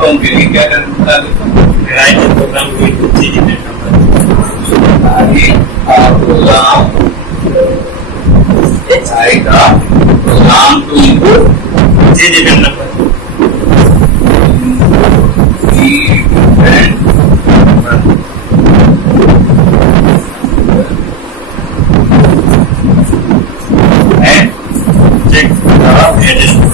अपन के लिए क्या करना है, write program to three different number, आएगा program to input three different number, and check the addition.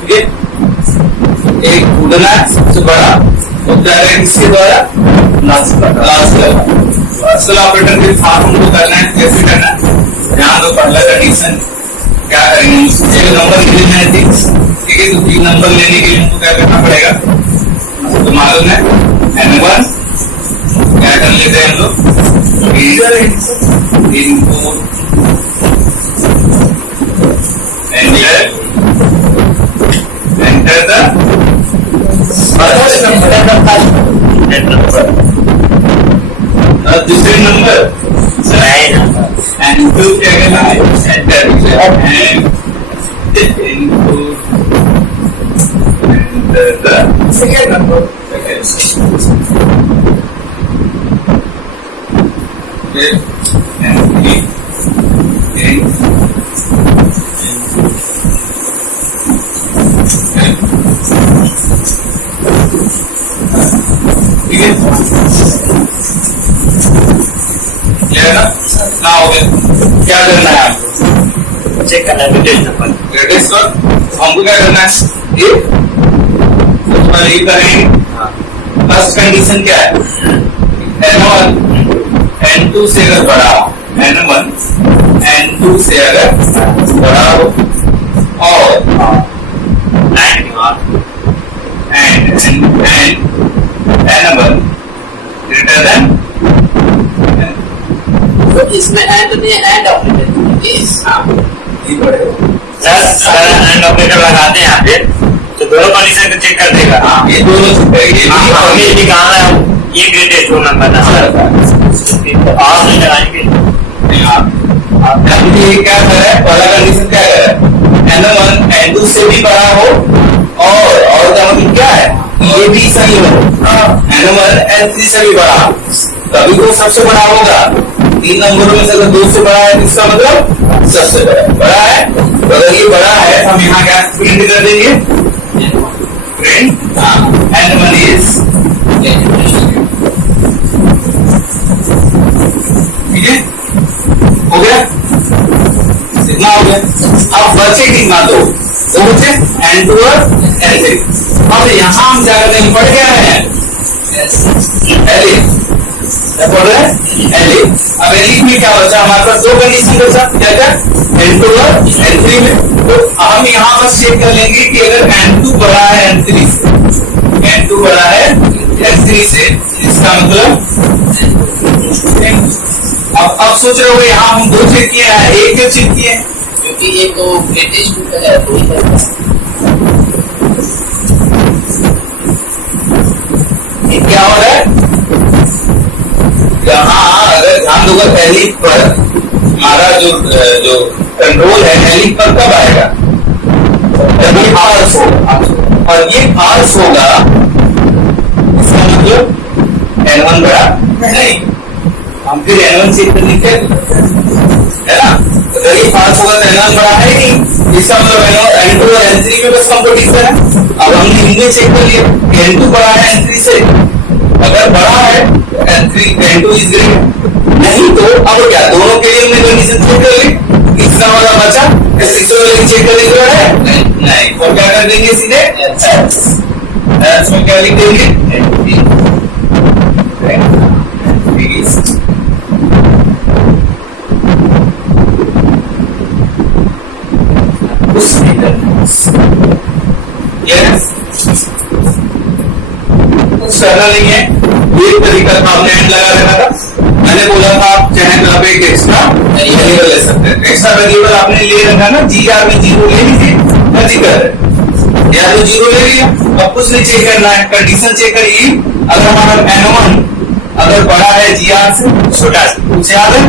ठीक है, एक उड़ना सबसे बड़ा होता है किसके द्वारा, लास्ट ऑपरेटर के साथ हमको करना है, कैसे करना है, ध्यान दो। पहला कंडीशन क्या करेंगे, मुझे नंबर लेना है, ठीक है, तो 3 नंबर लेने के लिए हमको क्या करना पड़ेगा, तो मालूम है N1 क्या कर लेते हैं हम लोग, इनपुट एंटर द दूसरे नंबर एंड टू क्या करना है, enter the second number. Okay. And 3, 8, ठीक है, क्लियर ना? ना हो गया, क्या करना है आपको, चेक करना है ग्रेटेस्ट नंबर, ग्रेटेस्ट पर हमको क्या करना है, ये करेंगे। फर्स्ट कंडीशन क्या है, N1 N2 से अगर बड़ा हो, N1 N2 से अगर बड़ा हो और N1 greater than, तो इसमें एंड में एंड ऑपरेटर एंड ऑपरेटर लगाते हैं यहाँ पे, तो दोनों कंडीशन को चेक कर देगा। हाँ, ये दोनों हमें निकालना है, ये ग्रेटेस्ट नंबर ना, तो आप नहीं लगाएंगे, ये क्या कर रहा है, पहला कंडीशन क्या कर रहा है, N1 N2 से भी बड़ा हो और का मतलब क्या है, ये भी सही हो, N1 N3 से भी बड़ा, तभी तो सबसे बड़ा होगा। 3 नंबरों में से अगर 2 से बड़ा है, इसका मतलब सबसे बड़ा है। तो अगर ये बड़ा है तो हम यहाँ क्या प्रिंट कर देंगे, प्रिंट N1 is, ठीक है, हो गया, इतना हो गया। अब बचे कितना, दो बचे N2 और N3। अब यहाँ हम क्या करते हैं, पढ़ क्या रहे हैं, पढ़ रहे हैं। अब एलिफ में क्या बचा, हमारे पास 2 कंडीशन बचा, क्या क्या, N2 और N3 में। तो हम यहाँ बस चेक कर लेंगे कि अगर N2 बड़ा है N3 से, N2 बड़ा है N3 से, इसका मतलब अब सोच रहे हो यहाँ हम 2 चेक किए हैं, एक क्यों चेक किए हैं, क्योंकि ये तो ग्रेटेस्ट है, तो क्या हो रहा है यहाँ, अगर ध्यान दोगे एलिफ पर हमारा जो कंट्रोल है, एलिफ पर कब आएगा, जब ये फाल्स होगा, और ये फाल्स होगा, इसका मतलब N1 बड़ा नहीं, हम फिर N1 चेक करने के, है ना, अगर ये फाल्स होगा तो N1 बड़ा है नहीं, इसका मतलब N2 और N3 में बस कंपटीशन है। अब हमने इनमें चेक कर लिया, N2 बड़ा है N3 से, अगर बड़ा है N2 इज ग्रेटर, नहीं तो अब क्या, दोनों के लिए हमने कंडीशन चेक कर ली, तीसरा वाला बचा, तीसरे वाले चेक करने की जरूरत है नहीं, और क्या कर देंगे सीधे एल्स में क्या लिख देंगे, करना नहीं है, एक तरीका था, हमने एंड लगा रखा था। मैंने बोला था आप चाहे तो आप एक एक्स्ट्रा वेरिएबल ले सकते हैं, एक्स्ट्रा वेरिएबल आपने ले रखा ना, GR में 0 ले लीजिए, नजदीक है या तो 0 ले लिया। अब कुछ नहीं चेक करना है, कंडीशन चेक करिए, अगर हमारा N1 अगर बड़ा है जी आर से छोटा से, पूछे याद है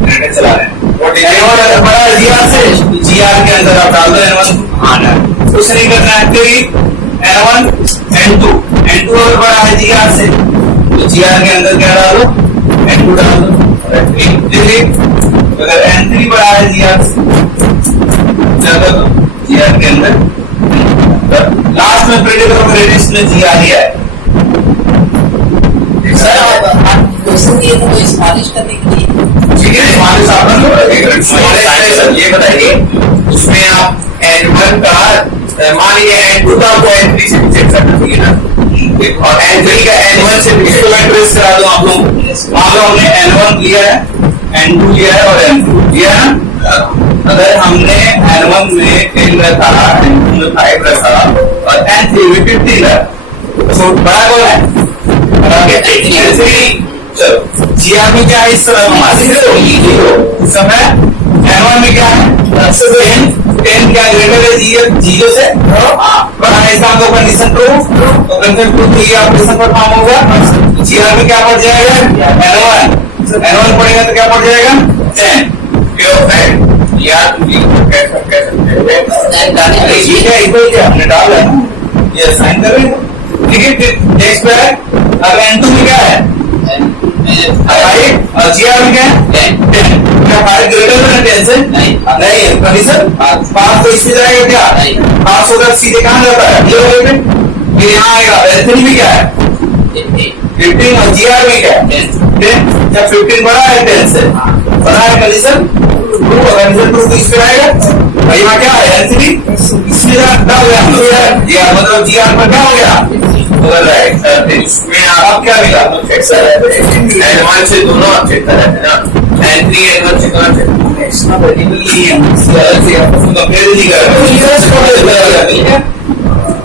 जनरेटर चला रहे हैं। N1 अगर बड़ा है जी आर से, जी आर के अंदर आप डाल दो N1 आना है, कुछ नहीं करना है। फिर N1 N2 अगर बड़ा है जी आर से तो जी आर के अंदर क्या डालो N2 डाल दो। अगर N3 बड़ा है जी आर से क्या कर दो जी आर के अंदर, लास्ट में प्रिंट करो ग्रेडियंट में जी आर ही है। सर आप क्वेश्चन दिए थे तो स्मॉलिश करने के लिए ठीक है, हमारे साथ ये बताइए उसमें आप N1 का मान लीजिए N2 का आपको N3 से चेक करना चाहिए ना, और N3 का N1 से इसको मैं ट्रेस करा दूं आप लोग। मान लो हमने N1 लिया है, N2 लिया है और N2 लिया है ना। अगर हमने N1 में 10 रखा, N2 में 5 रखा और N3 में 15 रखा तो बड़ा कौन है? चलो जी आर में क्या है इस समय हमारे इस समय N1 में क्या है 10 क्या ग्रेटर है जीरो से बड़ा है, इसका आपको कंडीशन ट्रू, तो कंडीशन ट्रू तो ये ऑपरेशन परफॉर्म होगा। जी आर में क्या पड़ जाएगा N1 पड़ेगा तो क्या पड़ जाएगा 10 प्योर यार ये क्या इक्वल क्या हमने डाला है ये साइन कर रहे हैं। ठीक है, फिर नेक्स्ट पे है अब N2 में क्या है और जी आर में क्या है 10 क्या 5 ग्रेटर है 10 से नहीं है कंडीशन 5 तो इसमें जाएगा क्या नहीं 5 होगा सीधे कहां जाता है ये वाले पे, फिर यहां आएगा N3 में क्या है 15 और जी आर में क्या है 10 क्या 15 बड़ा है 10 से बड़ा है कंडीशन ट्रू, कंडीशन ट्रू तो इस पे आएगा भाई वहां क्या है N3 इसमें डाल गया हम लोग जी आर मतलब जी आर पर क्या हो गया राइट। इसमें आप क्या मिला N1 से दोनों चेक कर रहे थे ना, N3 N1 से दोनों चेक एक्स्ट्रा वेरिएबल नहीं है से आपको कंपेयर नहीं कर रहे।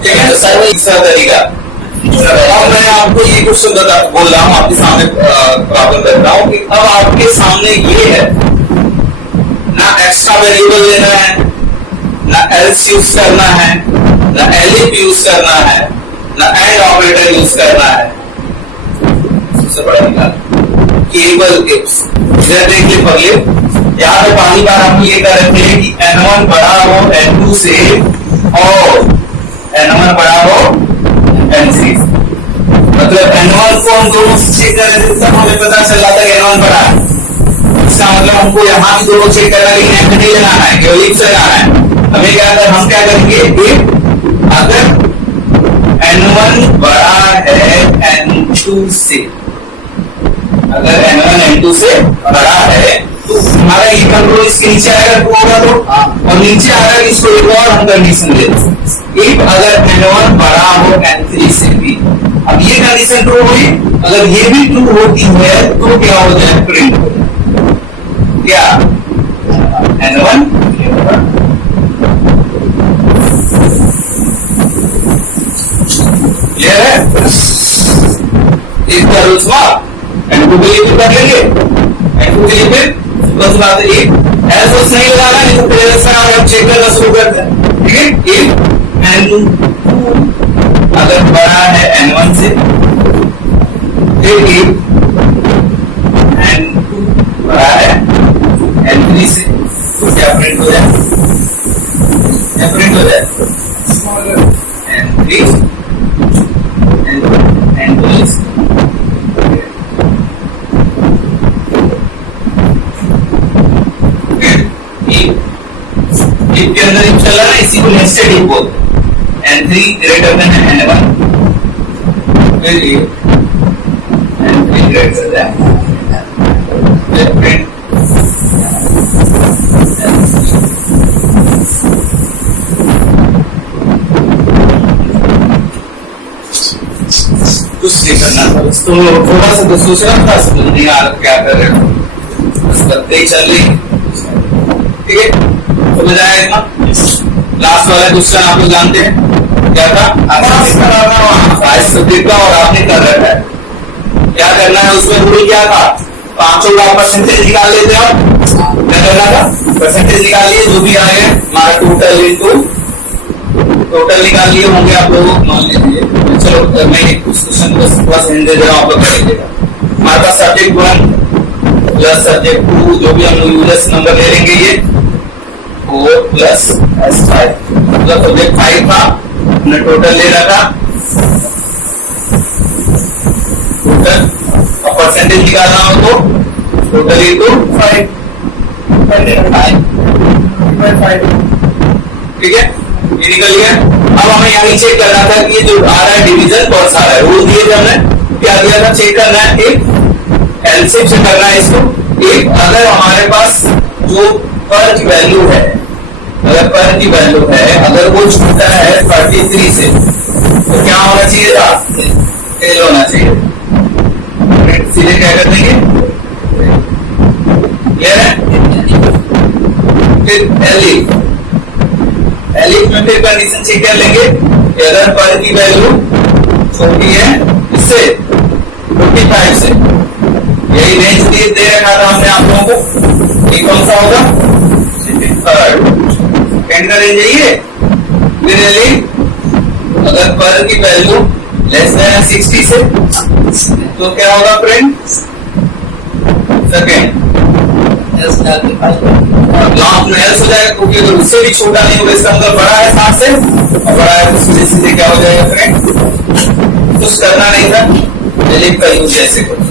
ठीक है तो सर तीसरा तरीका अब मैं आपको ये क्वेश्चन बोल रहा हूँ आपके सामने प्रॉब्लम कर रहा हूँ कि अब आपके सामने ये है ना एक्स्ट्रा वेरिएबल लेना है ना एल्स यूज करना है ना एलिफ यूज करना है ना एंड ऑपरेटर यूज करना है। सबसे बड़ा निकाल केवल इधर देख ले पगले, यहाँ पे पहली बार हम ये कर रहे थे कि N1 बड़ा हो N2 से और N1 बड़ा हो N3, मतलब N1 को हम दोनों से चेक कर रहे थे तब हमें पता चल रहा था कि N1 बड़ा है। इसका मतलब हमको यहाँ भी दोनों चेक करना, लेकिन N3 लगाना है केवल एक से लगाना है। हमें क्या कर हम क्या करेंगे अगर N1 बड़ा है N2 से, अगर N1 N2 से बड़ा है तो हमारा ये कंट्रोल इसके नीचे आएगा तो होगा तो, और नीचे आएगा इसको एक और हम कंडीशन लेते हैं अगर N1 बड़ा हो N3 से भी। अब ये कंडीशन ट्रू हुई, अगर ये भी ट्रू होती है तो क्या हो जाए प्रिंट हो जाए क्या N1 क्लियर है। एक बार उसका N2 के लिए कर लेंगे, N2 के लिए फिर बस बात है एक एल्स नहीं लगाना, नहीं तो पहले से आप चेक करना शुरू करते हैं। ठीक है, एक N2 अगर बड़ा है N1 से, फिर एक N2 बड़ा है N3 से, तो क्या प्रिंट हो जाए, क्या प्रिंट हो जाए N3 N2 के अंदर चल रहा है, इसी को नेस्टेड इफ बोलते हैं। N3 ग्रेटर देन N1, फिर ये N3 ग्रेटर देन प्रिंट कुछ नहीं करना था, तो थोड़ा सा तो सोचना था, समझ नहीं आ रहा क्या कर रहे हो, बस करते ही चल रही। ठीक है, समझ आया इतना। लास्ट वाला क्वेश्चन आप लोग जानते हैं क्या था, सब्जेक्ट का और आपने कर रखा है, क्या करना है उसमें रूल क्या था, पांचों का परसेंटेज निकाल लेते हो, क्या करना था परसेंटेज निकाल लिए, जो भी आए हमारा टोटल इनटू टोटल निकाल लिए होंगे आप लोग मान लीजिए। चलो मैं क्वेश्चन को थोड़ा सा हिंदी दे रहा हूँ, आप लोग कर लीजिएगा। हमारे पास सब्जेक्ट 1 प्लस सब्जेक्ट 2 जो भी हम यूजर्स नंबर ले लेंगे ये 4 प्लस S5 मतलब सब्जेक्ट 5 था, हमने टोटल ले रखा टोटल। और परसेंटेज निकालना हो तो टोटल इंटू 5 ठीक है, ये निकल गया। अब हमें यहाँ चेक करना था कि ये जो आ रहा है डिवीजन कौन सा आ रहा है। रूल दिए थे हमने, क्या दिया था, चेक करना है एक एलसीएम से करना है इसको। एक अगर हमारे पास जो पर की वैल्यू है, अगर पर की वैल्यू है अगर वो छोटा है 33 से तो क्या होना चाहिए था, फेल होना चाहिए। सीधे क्या कर देंगे, क्लियर है। फिर एलिफ में फिर कंडीशन चेक कर लेंगे कि अगर पर की वैल्यू छोटी है इससे 45 से, यही रेंज दे रखा था हमने आप लोगों को, ये कौन सा होगा, एंड का रेंज यही है। फिर एलिफ अगर पर की वैल्यू लेस देन 60 से तो क्या होगा फ्रेंड, सेकेंड लास्ट में एल्स हो जाएगा, क्योंकि अगर उससे भी छोटा नहीं होगा इसका मतलब बड़ा है 7 से, और बड़ा है तो सीधे सीधे क्या हो जाएगा फ्रेंड, कुछ करना नहीं था, एलिफ का यूज ऐसे करो।